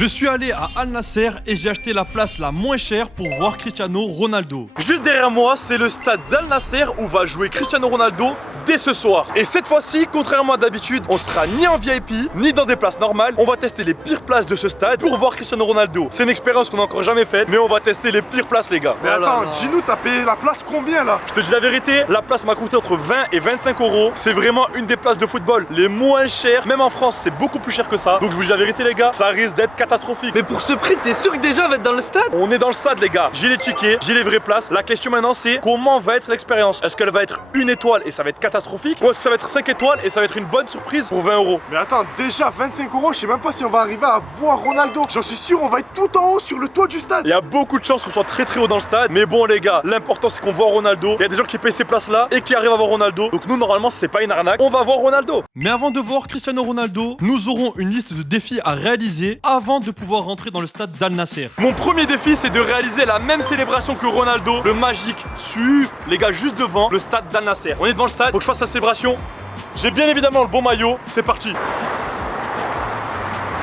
Je suis allé à Al Nasser et j'ai acheté la place la moins chère pour voir Cristiano Ronaldo. Juste derrière moi, c'est le stade d'Al Nasser où va jouer Cristiano Ronaldo dès ce soir. Et cette fois-ci, contrairement à d'habitude, on sera ni en VIP, ni dans des places normales. On va tester les pires places de ce stade pour voir Cristiano Ronaldo. C'est une expérience qu'on n'a encore jamais faite, mais on va tester les pires places, les gars. Mais attends, dis-nous, t'as payé la place combien là? Je te dis la vérité, la place m'a coûté entre 20 et 25 euros. C'est vraiment une des places de football les moins chères. Même en France, c'est beaucoup plus cher que ça. Donc je vous dis la vérité, les gars, ça risque d'être catastrophique. Mais pour ce prix, t'es sûr que déjà on va être dans le stade? On est dans le stade, les gars. J'ai les tickets, j'ai les vraies places. La question maintenant, c'est comment va être l'expérience? Est-ce qu'elle va être une étoile et ça va être catastrophique? Ou est-ce que ça va être 5 étoiles et ça va être une bonne surprise pour 20 euros? Mais attends, déjà 25 euros, je sais même pas si on va arriver à voir Ronaldo. J'en suis sûr, on va être tout en haut sur le toit du stade. Il y a beaucoup de chances qu'on soit très haut dans le stade. Mais bon, les gars, l'important c'est qu'on voit Ronaldo. Il y a des gens qui payent ces places là et qui arrivent à voir Ronaldo. Donc nous, normalement, c'est pas une arnaque. On va voir Ronaldo. Mais avant de voir Cristiano Ronaldo, nous aurons une liste de défis à réaliser avant de pouvoir rentrer dans le stade d'Al Nasser. Mon premier défi, c'est de réaliser la même célébration que Ronaldo, le magique les gars, juste devant le stade d'Al Nasser. On est devant le stade, faut que je fasse la célébration. J'ai bien évidemment le bon maillot, c'est parti.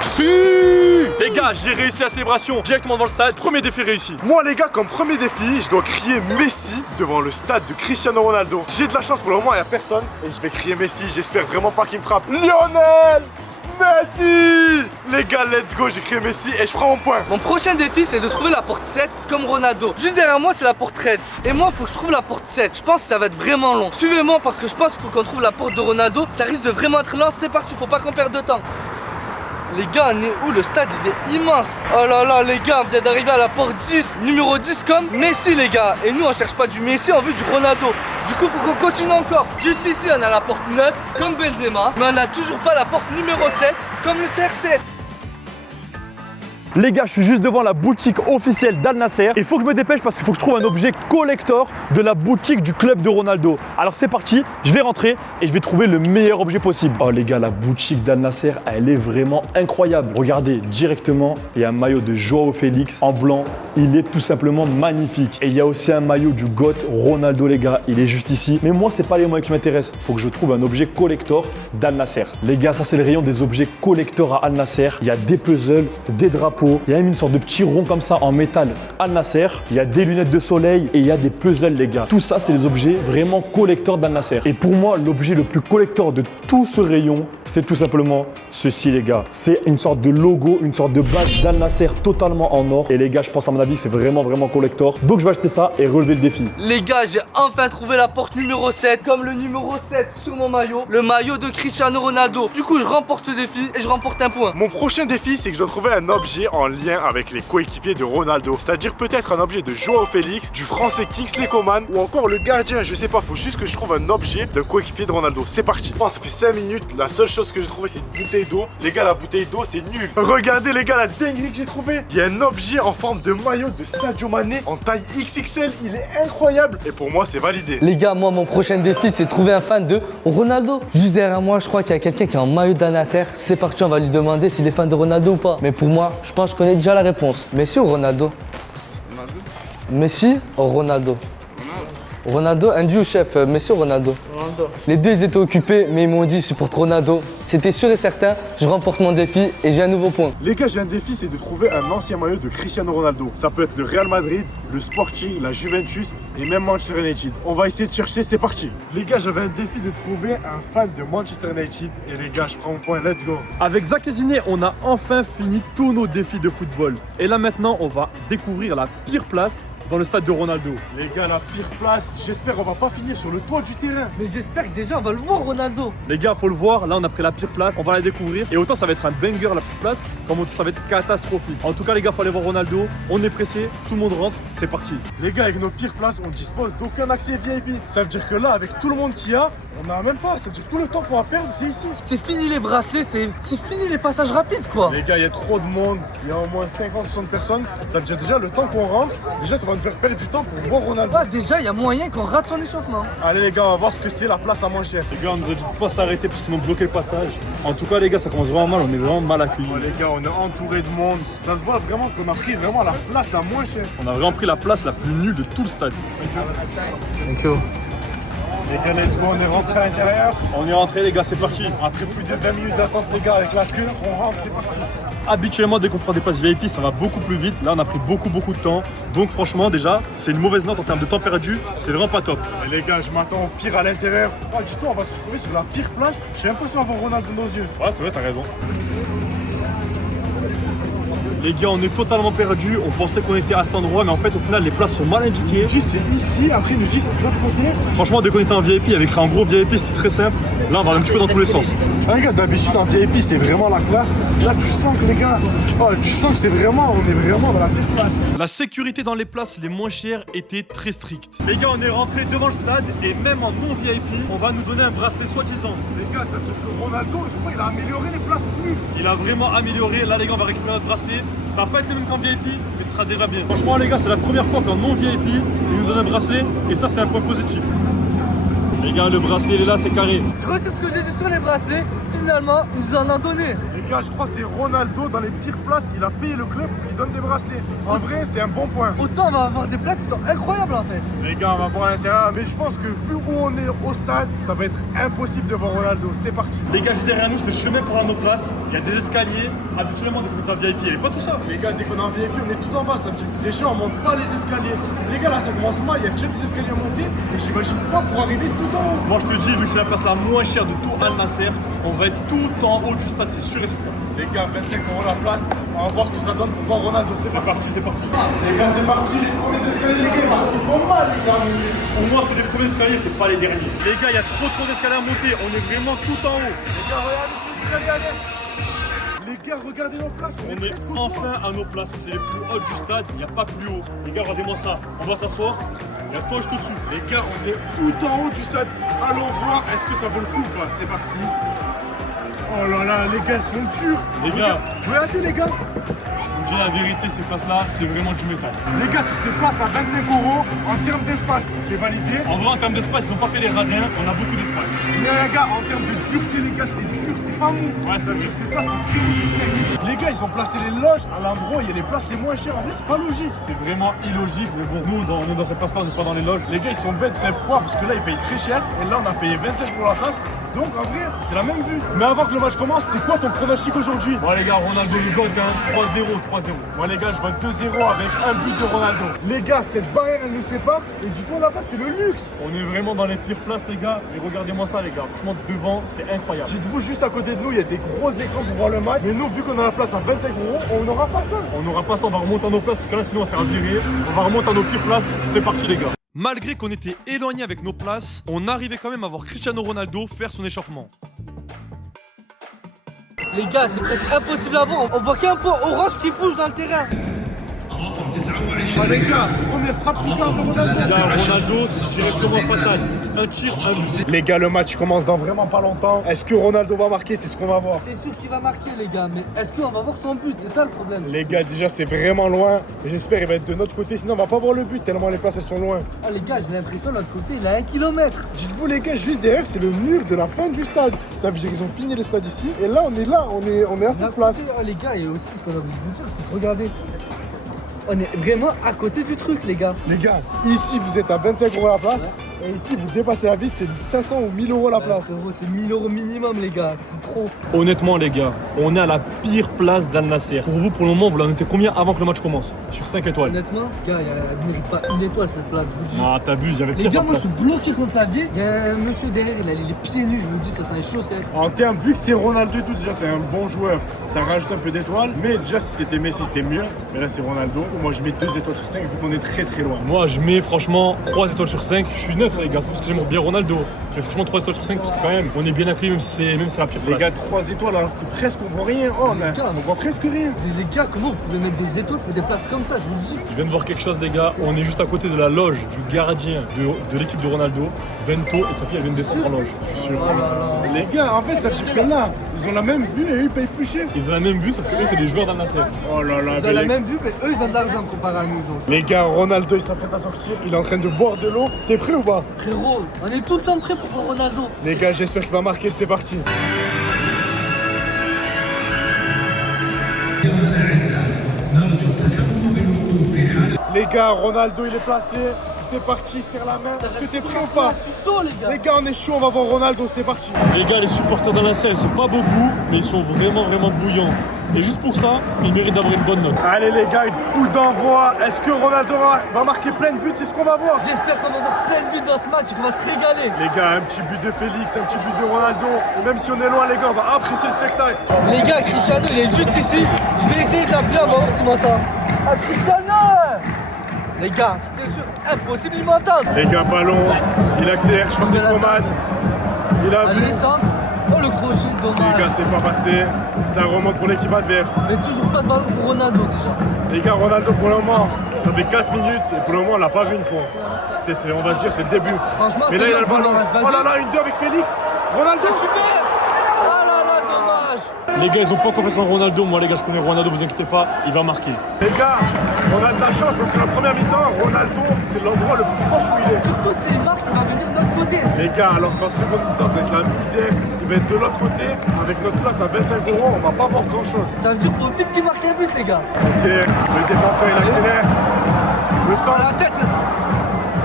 Si les gars, j'ai réussi la célébration directement devant le stade. Premier défi réussi. Moi les gars, comme premier défi, je dois crier Messi devant le stade de Cristiano Ronaldo. J'ai de la chance, pour le moment il n'y a personne et je vais crier Messi. J'espère vraiment pas qu'il me frappe. Lionel Messi! Les gars, let's go, j'ai crié Messi et je prends mon point. Mon prochain défi, c'est de trouver la porte 7 comme Ronaldo. Juste derrière moi, c'est la porte 13. Et moi, faut que je trouve la porte 7. Je pense que ça va être vraiment long. Suivez-moi parce que je pense qu'il faut qu'on trouve la porte de Ronaldo. Ça risque de vraiment être lent. C'est parti, faut pas qu'on perde de temps. Les gars, on est où? Le stade il est immense. Oh là là, les gars, on vient d'arriver à la porte 10, numéro 10 comme Messi, les gars. Et nous, on cherche pas du Messi, on veut du Ronaldo. Du coup, faut qu'on continue encore. Juste ici, on a la porte 9 comme Benzema, mais on n'a toujours pas la porte numéro 7 comme le CR7. Les gars, je suis juste devant la boutique officielle d'Al Nasser. Il faut que je me dépêche parce qu'il faut que je trouve un objet collector de la boutique du club de Ronaldo. Alors c'est parti, je vais rentrer et je vais trouver le meilleur objet possible. Oh les gars, la boutique d'Al Nasser, elle est vraiment incroyable. Regardez, directement, il y a un maillot de Joao Félix en blanc. Il est tout simplement magnifique. Et il y a aussi un maillot du GOAT Ronaldo, les gars. Il est juste ici. Mais moi, c'est pas les maillots qui m'intéressent. Il faut que je trouve un objet collector d'Al Nasser. Les gars, ça c'est le rayon des objets collector à Al Nasser. Il y a des puzzles, des drapeaux. Il y a même une sorte de petit rond comme ça en métal Al Nasser. Il y a des lunettes de soleil et il y a des puzzles, les gars. Tout ça, c'est des objets vraiment collector d'Al Nasser. Et pour moi, l'objet le plus collector de tout ce rayon, c'est tout simplement ceci, les gars. C'est une sorte de logo, une sorte de badge d'Al Nasser totalement en or. Et les gars, je pense à mon avis, c'est vraiment collector. Donc je vais acheter ça et relever le défi. Les gars, j'ai enfin trouvé la porte numéro 7 comme le numéro 7 sur mon maillot. Le maillot de Cristiano Ronaldo. Du coup, je remporte ce défi et je remporte un point. Mon prochain défi, c'est que je dois trouver un objet en lien avec les coéquipiers de Ronaldo. C'est-à-dire peut-être un objet de Joao Félix, du français Kingsley Coman ou encore le gardien, je sais pas, faut juste que je trouve un objet d'un coéquipier de Ronaldo. C'est parti. Bon, ça fait 5 minutes, la seule chose que j'ai trouvé c'est une bouteille d'eau. Les gars, la bouteille d'eau c'est nul. Regardez les gars, la dinguerie que j'ai trouvé. Il y a un objet en forme de maillot de Sadio Mané en taille XXL, il est incroyable. Et pour moi, c'est validé. Les gars, moi, mon prochain défi, c'est de trouver un fan de Ronaldo. Juste derrière moi, je crois qu'il y a quelqu'un qui est en maillot d'Al Nasser. C'est parti, on va lui demander s'il est fan de Ronaldo ou pas. Mais pour moi, je pense que je connais déjà la réponse. Messi ou Ronaldo? Ronaldo. Messi ou Ronaldo? Ronaldo, un duo chef, Messi ou Ronaldo? Ronaldo. Les deux, ils étaient occupés, mais ils m'ont dit, je supporte Ronaldo. C'était sûr et certain, je remporte mon défi et j'ai un nouveau point. Les gars, j'ai un défi, c'est de trouver un ancien maillot de Cristiano Ronaldo. Ça peut être le Real Madrid, le Sporting, la Juventus et même Manchester United. On va essayer de chercher, c'est parti. Les gars, j'avais un défi de trouver un fan de Manchester United. Et les gars, je prends mon point, let's go. Avec Zach Eziné, on a enfin fini tous nos défis de football. Et là maintenant, on va découvrir la pire place dans le stade de Ronaldo. Les gars, la pire place, j'espère qu'on va pas finir sur le toit du terrain. Mais j'espère que déjà, on va le voir, Ronaldo. Les gars, faut le voir, là on a pris la pire place, on va la découvrir. Et autant ça va être un banger la pire place, comme autant ça va être catastrophique. En tout cas les gars, faut aller voir Ronaldo, on est pressé, tout le monde rentre, c'est parti. Les gars, avec nos pires places, on dispose d'aucun accès VIP. Ça veut dire que là, avec tout le monde qu'il y a, on n'a même pas. Ça veut dire que tout le temps qu'on va perdre, c'est ici. C'est fini les bracelets, c'est fini les passages rapides, quoi. Les gars, il y a trop de monde, il y a au moins 50-60 personnes. Ça veut dire déjà le temps qu'on rentre, déjà ça va nous faire perdre du temps pour voir Ronaldo. Ah, déjà, il y a moyen qu'on rate son échauffement. Allez les gars, on va voir ce que c'est la place la moins chère. Les gars, on nous a dit de pas s'arrêter parce qu'ils m'ont bloqué le passage. En tout cas les gars, ça commence vraiment mal, on est vraiment mal accueillis. Oh les gars, on est entouré de monde. Ça se voit vraiment qu'on a pris vraiment la place la moins chère. On a vraiment pris la place la plus nulle de tout le stade. Thank you. Les gars, let's go, on est rentré à l'intérieur. On est rentré les gars, c'est parti. Après plus de 20 minutes d'attente les gars avec la queue, on rentre, c'est parti. habituellement, dès qu'on prend des places VIP, ça va beaucoup plus vite. Là, on a pris beaucoup de temps. Donc, franchement, déjà, c'est une mauvaise note en termes de temps perdu. C'est vraiment pas top. Et les gars, je m'attends au pire à l'intérieur. Oh, dis-toi, on va se retrouver sur la pire place. J'ai l'impression d'avoir Ronaldo dans nos yeux. Ouais, c'est vrai, t'as raison. Les gars, on est totalement perdus. On pensait qu'on était à cet endroit, mais en fait, au final, les places sont mal indiquées. Il nous dit c'est ici, après il nous dit c'est de l'autre côté. Franchement, dès qu'on était en VIP, il y avait écrit en gros VIP, c'était très simple. Là, on va un petit peu dans tous les sens. Ah, les gars, d'habitude en VIP, c'est vraiment la classe. Là, tu sens que les gars, oh, tu sens que c'est vraiment, on est vraiment dans la pire place. La sécurité dans les places les moins chères était très stricte. Les gars, on est rentré devant le stade et même en non VIP, on va nous donner un bracelet soi-disant. Les gars, ça veut dire que Ronaldo, je crois, il a amélioré les places nulles. Il a vraiment amélioré. Là, les gars, on va récupérer notre bracelet. Ça va pas être le même qu'en VIP, mais ce sera déjà bien. Franchement, les gars, c'est la première fois qu'en non VIP, ils nous donnent un bracelet et ça, c'est un point positif. Les gars, le bracelet, il est là, c'est carré. Je retire ce que j'ai dit sur les bracelets. Finalement, ils nous en ont donné. Les gars, je crois que c'est Ronaldo dans les pires places. Il a payé le club pour qu'il donne des bracelets. En vrai, c'est un bon point. Autant on va avoir des places qui sont incroyables en fait. Les gars, on va voir à l'intérieur. Mais je pense que vu où on est au stade, ça va être impossible de voir Ronaldo. C'est parti. Les gars, juste derrière nous, c'est le chemin pour aller à nos places. Il y a des escaliers. Habituellement, dès qu'on est en VIP, il n'y avait pas tout ça. Les gars, dès qu'on est en VIP, on est tout en bas. Ça veut dire que les gens ne montent pas les escaliers. Les gars, là, ça commence mal. Il y a déjà des escaliers à monter. Et j'imagine pas pour arriver tout en haut. Moi, je te dis, vu que c'est la place la moins chère de tout Al Nasser, on va être tout en haut du stade, c'est sûr et certain. Les gars, 25 € la place. On va voir ce que ça donne pour voir Ronaldo. C'est parti, c'est parti. Les gars, c'est parti. Les premiers escaliers, les gars, ils font mal, les gars. Pour moi, c'est des premiers escaliers, c'est pas les derniers. Les gars, il y a trop d'escaliers à monter. On est vraiment tout en haut. Les gars, regardez les escaliers, allez. Les gars, regardez nos places. On est presque au toit. enfin à nos places. C'est les plus hautes du stade. Il n'y a pas plus haut. Les gars, regardez-moi ça. On va s'asseoir. Il y a toi, je tout dessus. Les gars, on est tout en haut du stade. Allons voir, est-ce que ça vaut le coup ou pas? C'est parti. Oh là là, les gars, elles sont durs. Les gars, Regardez, les gars. je vous dis la vérité, ces places-là, c'est vraiment du métal. Les gars, sur ces places à 25 € en termes d'espace, c'est validé. En vrai, en termes d'espace, ils n'ont pas fait les radins. On a beaucoup d'espace. Mais les gars, en termes de dureté, les gars, c'est dur, c'est pas mou. Ouais, ça veut dire que ça, c'est 0 sur 5. Les gars, ils ont placé les loges à l'endroit où il y a les places les moins chères. En vrai, c'est pas logique. c'est vraiment illogique. Mais bon, nous, dans cette place-là, on n'est pas dans les loges. Les gars, ils sont bêtes, c'est pourquoi? Parce que là, ils payent très cher. Et là, on a payé 25 € la place. Donc, en vrai, c'est la même vue. Mais avant que le match commence, c'est quoi ton pronostic aujourd'hui? Bon, les gars, Ronaldo le gold, hein. 3-0, 3-0. Moi, les gars, je vote 2-0 avec un but de Ronaldo. Les gars, cette barrière, elle nous sépare. Et dis-toi, là-bas, c'est le luxe. On est vraiment dans les pires places, les gars. Et regardez-moi ça, les gars. Franchement, devant, c'est incroyable. Dites-vous, juste à côté de nous, il y a des gros écrans pour voir le match. Mais nous, vu qu'on a la place à 25 €, on n'aura pas ça. On n'aura pas ça, on va remonter à nos places, parce que là, sinon, on sera viré. On va remonter à nos pires places. C'est parti, les gars. Malgré qu'on était éloigné avec nos places, on arrivait quand même à voir Cristiano Ronaldo faire son échauffement. Les gars, c'est presque impossible à voir. On voit qu'un point orange qui bouge dans le terrain. Ah, les gars, première frappe de Ronaldo. Ronaldo, c'est directement fatal. Un tir, un but. Les gars, le match commence dans vraiment pas longtemps. Est-ce que Ronaldo va marquer? C'est ce qu'on va voir. C'est sûr qu'il va marquer, les gars. Mais est-ce qu'on va voir son but? C'est ça le problème. Les gars, déjà, c'est vraiment loin. Et j'espère qu'il va être de notre côté. Sinon, on va pas voir le but tellement les places, elles sont loin. Oh, les gars, j'ai l'impression de l'autre côté, il a 1 km. Dites-vous, les gars, juste derrière, c'est le mur de la fin du stade. Ça veut dire qu'ils ont fini le stade ici. Et là, on est là, on est à cette place. Oh, les gars, il y a aussi ce qu'on a oublié de vous dire, c'est que regardez. On est vraiment à côté du truc, les gars. Les gars, ici, vous êtes à 25 € la place. Et ici, vous dépassez la vitre, c'est 500 ou 1000 € la place. C'est 1000 € minimum, les gars. C'est trop. Honnêtement, les gars, on est à la pire place d'Al Nasser. Pour vous, pour le moment, vous la notez combien avant que le match commence? Sur 5 étoiles. Honnêtement, gars, il mérite pas une étoile cette place, je vous le dis. Ah, t'abuses, il y avait Les pire gars, comme moi je place. suis bloqué contre la vie. Il y a un monsieur derrière, il a les pieds nus, je vous dis, ça sent les chaussettes. En termes, vu que c'est Ronaldo et tout, déjà, c'est un bon joueur. Ça rajoute un peu d'étoiles. Mais déjà, si c'était Messi, c'était mieux. Mais là, c'est Ronaldo. Moi, je mets 2 étoiles sur 5 vu qu'on est très très loin. Moi, je mets franchement 3 étoiles sur 5. Je suis neutre, les gars, c'est parce que j'aime bien Ronaldo. Mais franchement, 3 étoiles sur 5, parce que quand même, on est bien accueillis, même si c'est la pire Les place. gars, 3 étoiles alors que presque on voit rien. Oh, mais gars, on voit presque rien. Les gars, comment vous pouvez mettre des étoiles pour des places comme ça, je vous le dis. Je viens de voir quelque chose, les gars. On est juste à côté de la loge du gardien de l'équipe de Ronaldo. Bento et sa fille, elle vient de descendre en loge. Je suis sûr. Oh là là. Les gars, en fait, ça veut dire que là, ils ont la même vue et eux, ils payent plus cher. Ils ont la même vue, sauf que eux, c'est des joueurs d'Al Nasser. Oh là là, Vous avez la même vue, mais eux ils ont de l'argent comparé à nous aujourd'hui. Les gars, Ronaldo, il s'apprête à sortir. Il est en train de boire de l'eau. T'es prêt ou pas? Frérot, on est tout le temps prêt pour voir Ronaldo. Les gars, j'espère qu'il va marquer. C'est parti. Les gars, Ronaldo, il est placé. c'est parti, serre la main. Est-ce que t'es prêt ou Ah, pas? je suis chaud, les gars. Les gars, on est chaud, on va voir Ronaldo, c'est parti. Les gars, les supporters d'Al Nassr, ils sont pas beaucoup, mais ils sont vraiment bouillants. Et juste pour ça, ils méritent d'avoir une bonne note. Allez les gars, coup d'envoi. Est-ce que Ronaldo va marquer plein de buts? C'est ce qu'on va voir. J'espère qu'on va voir plein de buts dans ce match et qu'on va se régaler. Les gars, un petit but de Félix, un petit but de Ronaldo. Et même si on est loin, les gars, on va apprécier le spectacle. Les gars, Cristiano, il est juste ici. Je vais essayer de l'appeler, on va voir s'il m'entend. Ah, Cristiano! Les gars, c'était sûr, impossible, il m'entend. Les gars, ballon, il accélère, je pense que c'est Coman. Il a vu. Allez, centre. Oh, le crochet, Les gars, dommage. c'est pas passé. Ça remonte pour l'équipe adverse. Mais toujours pas de ballon pour Ronaldo déjà. Les gars, Ronaldo, pour le moment, ça fait 4 minutes. Et pour le moment, on l'a pas vu une fois. On va se dire, c'est le début. Franchement, Mais là, il a le c'est ballon. vas-y. Oh là là, une 2 avec Félix. Ronaldo. Tu fais? Oh là là, dommage. Les gars, ils ont pas confiance en Ronaldo. Moi, les gars, je connais Ronaldo, vous inquiétez pas, il va marquer. Les gars, on a de la chance parce que la première mi-temps, Ronaldo, c'est l'endroit le plus proche où il est. Surtout s'il marque, il va venir de notre côté. Les gars, alors qu'en seconde mi-temps, ça va être la misère. Il va être de l'autre côté. Avec notre place à 25 €, on va pas voir grand-chose. Ça veut dire qu'il faut vite qu'il marque un but, les gars. Ok, le défenseur, il accélère. Le À centre. la tête, là.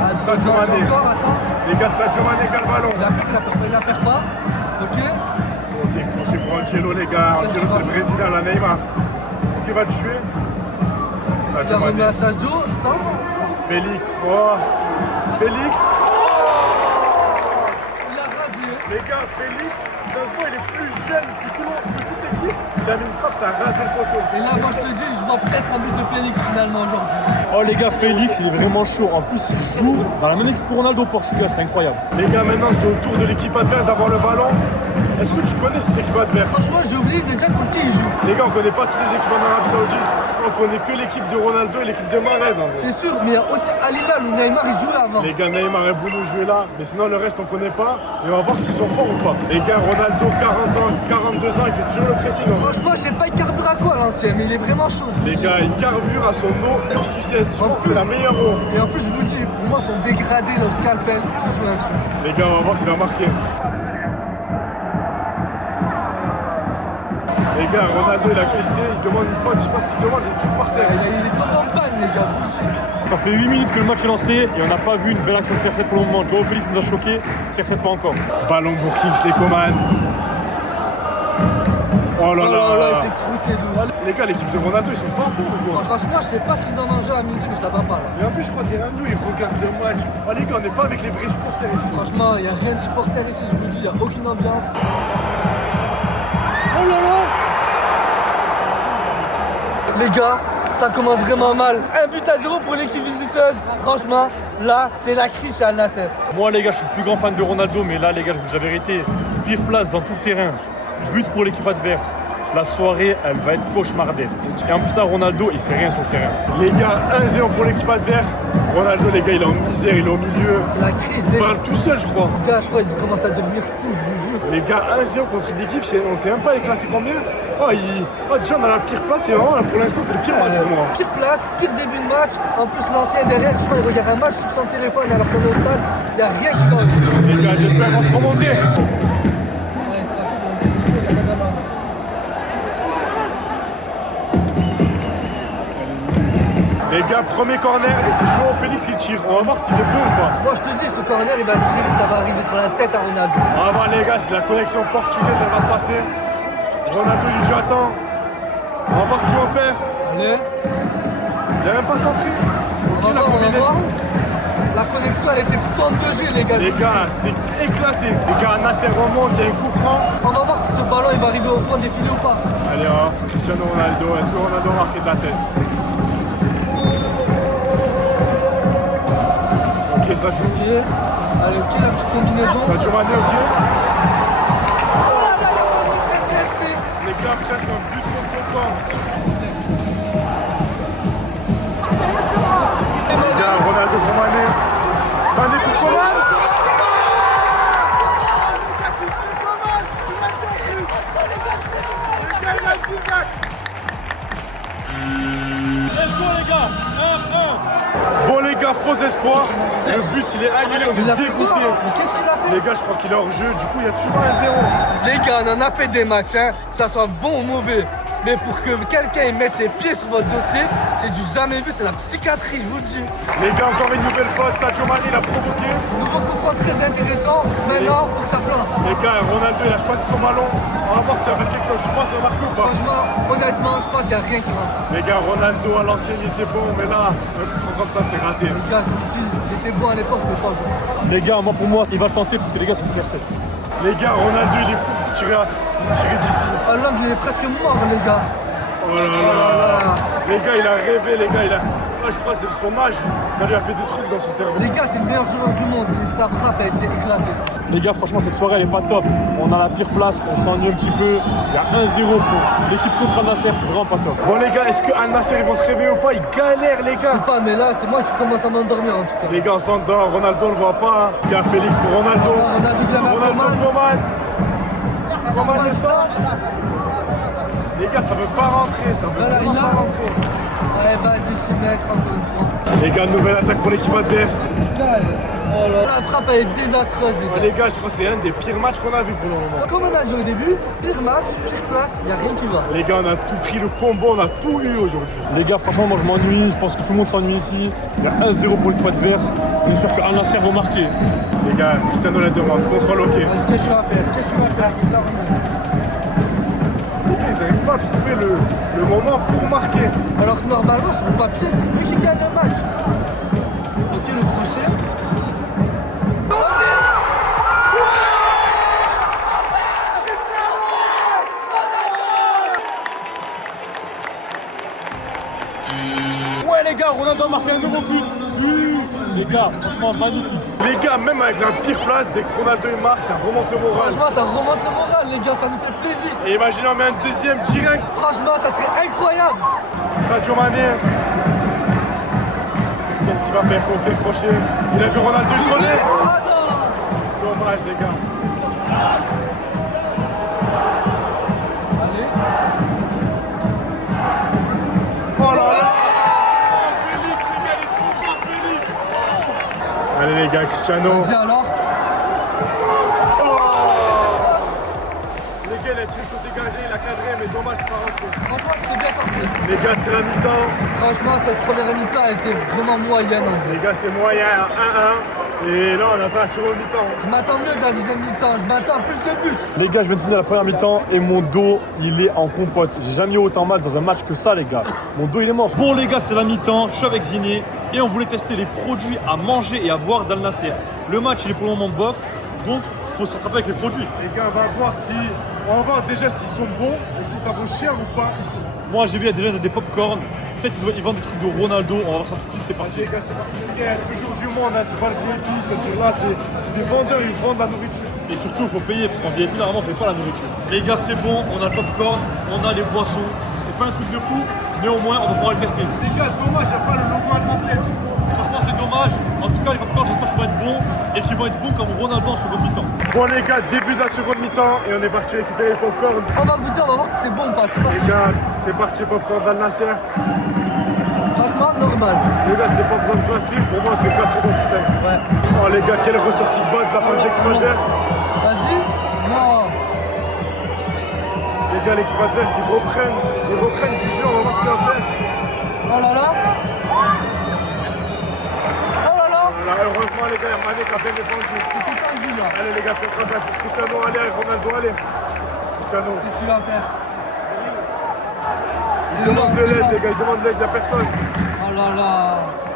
Ah, Sadio dommage Mané. encore, attends. Les gars, Sadio Mané qui a le ballon. Il la perd pas. Ok. Ok, crochet pour Angelo, les gars. Qu'est-ce Angelo, qu'il c'est le va Brésilien, la Neymar. Est-ce qu'il va le tuer? Il Sadio a remis Mané. à Sadio, centre. Félix. Oh. Félix. Il a rasé. Les gars, Félix, ça se voit, il est plus jeune que tout le monde, que toute l'équipe. Il a mis une frappe, ça a rasé le poteau. Et là, moi, je te dis, je vois peut-être un but de Félix finalement aujourd'hui. Oh les gars, Félix, il est vraiment chaud. En plus, il joue dans la même équipe que Ronaldo au Portugal, c'est incroyable. Les gars, maintenant, c'est au tour de l'équipe adverse d'avoir le ballon. Est-ce que tu connais cette équipe adverse? Franchement, j'ai oublié déjà contre qui il joue. Les gars, on connaît pas toutes les équipes en Arabie Saoudite. On connaît que l'équipe de Ronaldo et l'équipe de Mahrez. En vrai. C'est sûr, mais il y a aussi Al Hilal où Neymar il jouait avant. Les gars, Neymar et Bruno jouaient là, mais sinon le reste on connaît pas. Et on va voir s'ils sont forts ou pas. Les gars, Ronaldo, 40 ans, 42 ans, il fait toujours le pressing. En vrai. Franchement, je sais pas, il carbure à quoi l'ancien, mais il est vraiment chaud. Les gars, il carbure à son eau pure sucette. Je pense que c'est la meilleure eau. Et en plus, je vous dis, pour moi, son dégradé, le scalpel, il joue un truc. Les gars, on va voir s'il va marquer. Les gars, Ronaldo il a glissé, il demande une faute, je sais pas ce qu'il demande, il est toujours par terre. Il est tombé en panne, les gars, je vous le dis. Ça fait 8 minutes que le match est lancé et on n'a pas vu une belle action de CR7 pour le moment. Joao Félix nous a choqué, CR7 pas encore. Ballon pour Kingsley Coman. Oh là Oh là, là là, il s'est croûté, douce. Les gars, l'équipe de Ronaldo, ils sont pas en forme ou quoi? Franchement, je sais pas ce qu'ils en mangent à midi, mais ça va pas là. Et en plus, je crois derrière nous, ils regardent le match. Oh les gars, on n'est pas avec les vrais supporters ici. Franchement, il n'y a rien de supporter ici, je vous le dis, il n'y a aucune ambiance. Oh là là! Les gars, ça commence vraiment mal. 1-0 pour l'équipe visiteuse. Franchement, là, c'est la crise chez Al Nassr. Moi les gars, je suis le plus grand fan de Ronaldo, mais là les gars, je vous dis la vérité, pire place dans tout le terrain, but pour l'équipe adverse. La soirée, elle va être cauchemardesque. Et en plus là, Ronaldo, il fait rien sur le terrain. Les gars, 1-0 pour l'équipe adverse. Ronaldo, les gars, il est en misère, il est au milieu. C'est la crise Il des parle tout seul, je crois. gars, je crois qu'il commence à devenir fou, je vous jure. Les gars, 1-0 contre une équipe, on sait même pas les classer combien. Déjà, on a la pire place et vraiment, là, pour l'instant, c'est le pire match pour moi. Pire place, pire début de match. En plus, l'ancien derrière, je crois qu'il regarde un match sur son téléphone alors qu'on est au stade. Il n'y a rien qui va. Les gars, j'espère qu'on se remonter. Ouais, le trafic, on va dire c'est chaud, il y a pas d'avant. Les gars, premier corner et c'est Joao Félix qui tire. On va voir s'il est bon ou pas. Moi, je te dis, ce corner, il va le tirer, ça va arriver sur la tête à Ronaldo. On va voir les gars si la connexion portugaise elle va se passer. Ronaldo il dit attends. On va voir ce qu'ils vont faire. Allez, Il a même pas centré. on Ok va la voir, on va combinaison. voir. La connexion, elle était plutôt en 2G, les gars. Les gars, c'était éclaté. Les gars, Nasser remonte, il y a un coup franc. On va voir si ce ballon, il va arriver au fond des filets ou pas. Allez hop, Cristiano Ronaldo. Est-ce que Ronaldo a marqué de la tête? Ok, ça joue. Ok, allez, ok, la petite combinaison. Sadio Mané, ok. Oh là là, il y a pas de CSC. Les gars, presque un but contre son camp. Les gars, Ronaldo pour Mané. Mané pour Coman. Let's go les gars, 1-1. Bon les gars, faux espoir. Le but il est annulé, on Il est a fait quoi? dégoûté. Mais qu'est-ce qu'il a fait? Les gars, je crois qu'il est hors jeu, du coup il y a toujours 1-0. Les gars, on en a fait des matchs, hein, que ça soit bon ou mauvais. Mais pour que quelqu'un mette ses pieds sur votre dossier, c'est du jamais vu, c'est la psychiatrie, je vous le dis. Les gars, encore une nouvelle faute. Sadio Mané l'a provoqué. Nouveau coup franc très intéressant. Maintenant, faut que ça plante. Les gars, Ronaldo, il a choisi son ballon. On va voir s'il y avait quelque chose. Je pense qu'il a marqué ou pas. Franchement, honnêtement, je pense qu'il n'y a rien qui rentre. Les gars, Ronaldo à l'ancienne, il était bon. Mais là, un coup franc comme ça, c'est raté. Les gars, je vous le dis, il était bon à l'époque, mais pas aujourd'hui. Les gars, moi pour moi, il va le tenter parce que les gars, c'est CR7. Les gars, Ronaldo, il est fou pour tirer d'ici. Ah, l'homme, il est presque mort, les gars. Oh là là. Les gars, il a rêvé, les gars. Moi, je crois que c'est son âge. Ça lui a fait des trucs dans son cerveau. Les gars, c'est le meilleur joueur du monde, mais sa frappe a été éclatée. Les gars, franchement, cette soirée, elle est pas top. On a la pire place, on s'ennuie un petit peu. Il y a 1-0 pour l'équipe contre Al Nassr, c'est vraiment pas top. Bon, les gars, est-ce que Al Nassr, ils vont se réveiller ou pas? Ils galèrent, les Je gars. sais pas, mais là, c'est moi qui commence à m'endormir en tout cas. Les gars, on s'endort. Ronaldo, on le voit pas. Hein. Il y a Félix pour Ronaldo. Ronaldo qui la met à Ronaldo, Coman. Coman. Coman, le centre. Les gars, ça veut pas rentrer. Ça veut Voilà, vraiment il a- pas rentrer. Ouais, vas-y, 6 mètres encore une fois. Les gars, nouvelle attaque pour l'équipe adverse. Là, oh là, la frappe elle est désastreuse, les Ah, gars. les gars, je crois que c'est un des pires matchs qu'on a vu pour le moment. Comme on a dit au début, pire match, pire place, y a rien qui va. Les gars, on a tout pris le combo, on a tout eu aujourd'hui. Les gars, franchement, moi je m'ennuie. Je pense que tout le monde s'ennuie ici. Il y a 1-0 pour l'équipe adverse. J'espère que Al Nassr va marquer. Les gars, Cristiano la demande, contrôle OK. Les Qu'est-ce que tu vas faire? Qu'est-ce que tu vas faire? Je la remets. gars, ils n'arrivent pas à trouver le moment pour marquer. Alors que normalement, sur le papier, c'est lui qui gagne le match. Ok, le crochet. Ouais, les gars, Ronaldo a marqué un nouveau but. Si. Les gars, franchement, magnifique. Les gars, même avec la pire place, dès que Ronaldo il marque, ça remonte le moral. Franchement, ça remonte le moral, les gars, ça nous fait plaisir. Et imaginez, on met un deuxième direct. Franchement, ça serait incroyable. Sadio Mané. Qu'est-ce qu'il va faire contre le crochet? Il a vu Ronaldo le voler. Ah non! Dommage, les gars. Allez. Oh là là! Félix, les gars, il est trop fort, Félix! Allez, les gars, Cristiano. Vas-y alors. Les gars, il a tiré côté gardien, il a cadré, mais dommage, c'est pas rentré. Franchement, c'était bien tenté. Les gars, c'est la mi-temps. Franchement, cette première mi-temps, elle était vraiment moyenne en vrai. Les gars, c'est moyen, 1-1. Et là, on attend la seconde mi-temps. Je m'attends mieux que la deuxième mi-temps, je m'attends à plus de buts. Les gars, je viens de finir la première mi-temps et mon dos, il est en compote. J'ai jamais eu autant mal dans un match que ça, les gars. Mon dos, il est mort. Bon, les gars, c'est la mi-temps. Je suis avec Ziné et on voulait tester les produits à manger et à boire d'Al Nassr. Le match, il est pour le moment bof, donc faut se rattraper avec les produits. Les gars, on va voir si. On va voir déjà s'ils sont bons et si ça vaut cher ou pas ici. Moi, j'ai vu, il y a déjà des pop-corn. Peut-être ils vendent des trucs de Ronaldo. On va voir ça tout de suite, c'est parti. Les gars, c'est pas. Les gars, il y a toujours du monde, hein. C'est pas le VIP, c'est là, c'est des vendeurs, ils vendent la nourriture. Et surtout, il faut payer, parce qu'en VIP, là, vraiment, on paye pas la nourriture. Les gars, c'est bon, on a le popcorn, on a les boissons. C'est pas un truc de fou, mais au moins, on va pouvoir le tester. Les gars, dommage, il n'y a pas le logo Al Nassr. Franchement, c'est dommage. En tout cas, les popcorn, j'espère qu'ils vont être bons et qu'ils vont être bons comme Ronaldo en seconde mi-temps. Bon, les gars, début de la seconde mi-temps et on est parti récupérer les popcorn. On va goûter, on va voir si c'est bon ou pas. C'est parti. Les gars, c'est parti, popcorn d'Al Nassr. Franchement, normal. Les gars, c'était popcorn classique. Pour moi, c'est 4 sur 5. Ouais. Oh, les gars, quelle ressortie de balle de la part de l'équipe adverse. Vas-y. Non. Les gars, l'équipe adverse, ils reprennent du jeu. On va voir ce qu'il va faire. Oh là là. Oh là là. Là, heureusement, les gars, Mané qui a bien défendu. C'est tout tendu là. Allez, les gars, contre-attaque pour Cristiano. Allez, Ronaldo, allez. Cristiano. Qu'est-ce qu'il va faire? Il demande de l'aide, les gars, il demande de l'aide, il n'y a personne. Oh là là.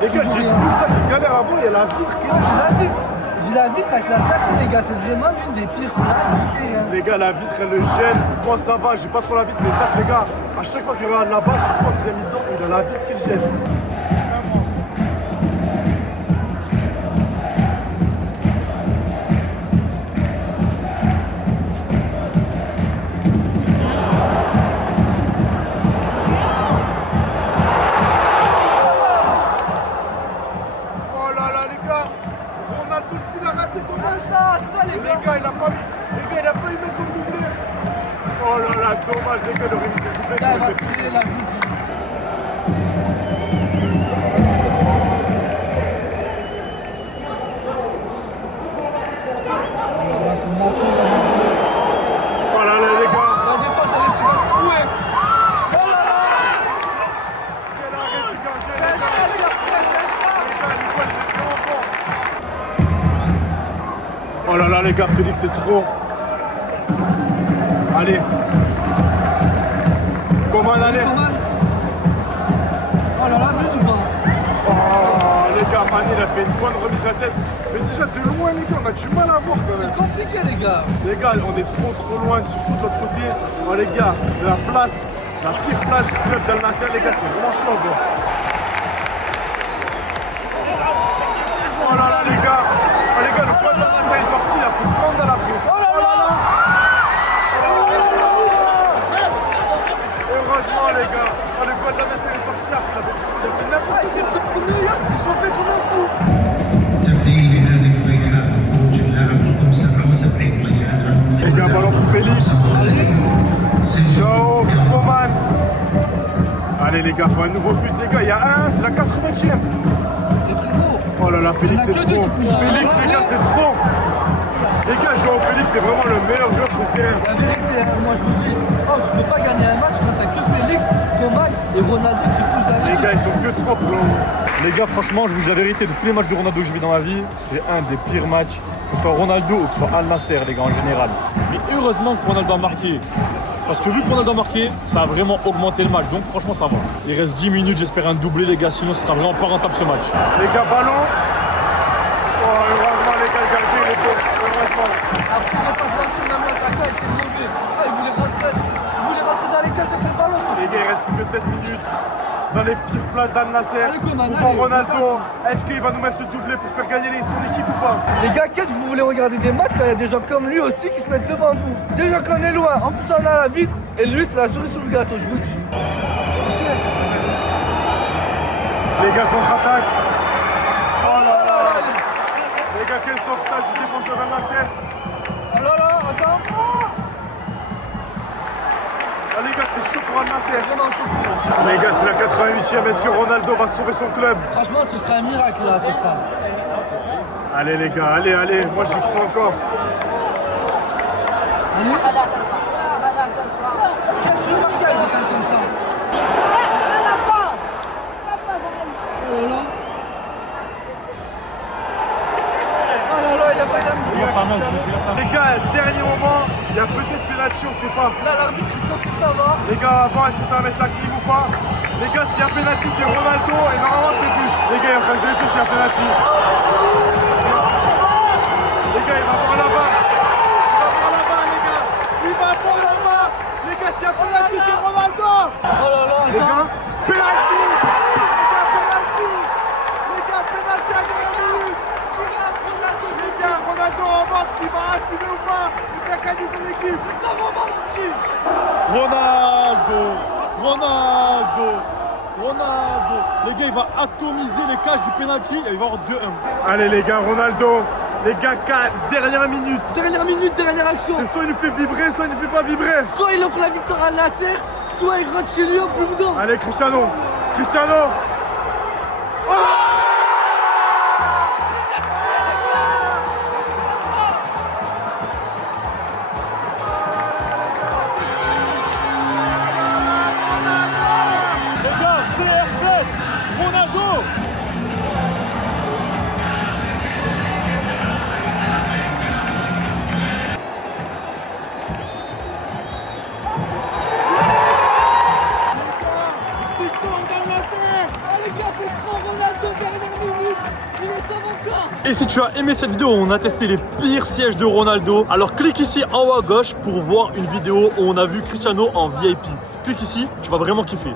Les gars, j'ai vu ça qui galère avant, il y a la vitre qui est là. J'ai la vitre. J'ai la vitre avec la saleté, les gars. C'est vraiment l'une des pires plaques du terrain. Les gars, la vitre, elle le gêne. Moi, ça va, j'ai pas trop la vitre, mais ça, les gars, à chaque fois qu'il regarde là-bas, c'est quoi, deuxième mi-temps, il a la vitre qui le gêne. Oh là là, les gars, Ronaldo, ce qu'il a raté, comment Ça, les les gars. gars, il a pas mis. Les gars, il a pas eu mettre son doublé. Oh là là, dommage, les gars, il aurait mis son doublé. Là, il va se filer la joue. Oh là là, c'est massé là. Oh là là, les gars. La défense avec tu vas trouver. Oh là là les gars, Félix c'est trop. Allez. Coman, allez. Coman. Oh là là, but ou pas? Oh les gars, Mané il a fait une bonne remise à tête. Mais déjà de loin les gars, on a du mal à voir quand même. C'est compliqué les gars. Les gars, on est trop loin, surtout de l'autre côté. Oh les gars, la place, la pire place du club d'Al Nassr, les gars, c'est vraiment chaud à voir. Oh là là les gars, oh les gars, le club d'Al Nassr est sorti, il a fait scandale après. Oh là là. Heureusement les gars, oh, le club d'Al Nassr est sorti après, il a fait Ah, il s'est pris pour New York, c'est chauffé comme un fou. تبديل لنادي الفيحاء بخروج اللاعب رقم 77 طليان les gars, ballon pour Félix. Ciao, Coman. Allez les gars, faut un nouveau but les gars, il y a un, c'est la 80e. Les frérot. Oh là là, Félix Il y en c'est a que deux trop. qui poussent. Félix les gars, c'est trop. Les gars, Joao Félix c'est vraiment le meilleur joueur sur le terrain. La vérité, hein, moi je vous dis, oh, tu peux pas gagner un match quand t'as que Félix, Coman et Ronaldo qui poussent dans Les la gars, ils sont que trop pour le moment. Les gars, franchement, je vous dis la vérité, de tous les matchs de Ronaldo que j'ai vu dans ma vie, c'est un des pires matchs, que ce soit Ronaldo ou que ce soit Al Nassr, les gars, en général. Mais heureusement que Ronaldo a marqué. Parce que vu que Ronaldo a marqué, ça a vraiment augmenté le match. Donc franchement, ça va. Il reste 10 minutes, j'espère un doublé, les gars, sinon ce sera vraiment pas rentable ce match. Les gars, ballon. Oh, heureusement, les gars, le gardien, il est beau. Heureusement. Après, j'ai pas flanché, même l'attaquant était mauvais. Ah, il voulait rentrer dans les cages avec le ballon. Les gars, il reste plus que 7 minutes. Dans les pires places d'Al Nassr. Allez, Coman, Ou allez, Ronaldo. Est-ce qu'il va nous mettre le doublé pour faire gagner son équipe ou pas? Les gars, qu'est-ce que vous voulez regarder des matchs quand il y a des gens comme lui aussi qui se mettent devant vous? Déjà qu'on est loin, en plus on a la vitre, et lui c'est la souris sur le gâteau, je vous dis. Chef. Les gars, contre-attaque. Oh là là. Les gars, quel sauvetage du défenseur d'Al Nassr. Oh là là, attends. Ah, les gars, c'est chaud pour Al Nassr. Vraiment chaud pour moi. Les gars, c'est la 88e. Est-ce que Ronaldo va sauver son club? Franchement, ce serait un miracle là, à ce stade. Allez les gars, allez, moi j'y crois encore. Allez. Qu'est-ce que tu veux marquer avec des scènes comme ça? Oh là là. Oh là là, il a pas eu Les gars, dernier moment, il y a peut-être penalty, on sait pas. Là, l'arbitre il profite là bas. Les gars, avant, est-ce que ça va mettre la clim ou pas? Les gars, s'il y a penalty, c'est Ronaldo et normalement c'est but. Les gars, il est en train de vérifier s'il y a penalty. Les gars, il va voir là-bas. Les gars. Il va voir là-bas. Les gars, s'il y a penalty, c'est Ronaldo. Oh là là, Les gars, attends. penalty. Les gars, penalty à dernière minute. Les gars, Ronaldo en boxe, il va assumer ou pas? Il va gagner son équipe. C'est ton moment, mon petit. Ronaldo. Les gars, il va atomiser les cages du penalty et il va avoir 2-1. Allez les gars, Ronaldo. Les gars, dernière minute. Dernière minute, dernière action. C'est soit il nous fait vibrer, soit il ne fait pas vibrer. Soit il offre la victoire à Nasser, soit il rentre chez lui en plus dedans. Allez, Cristiano. Les gars, CR7, Ronaldo. Ah les gars, c'est trop Ronaldo, dernière minute. Il est sauve encore. Et si tu as aimé cette vidéo où on a testé les pires sièges de Ronaldo, alors clique ici en haut à gauche pour voir une vidéo où on a vu Cristiano en VIP. Clique ici, tu vas vraiment kiffer.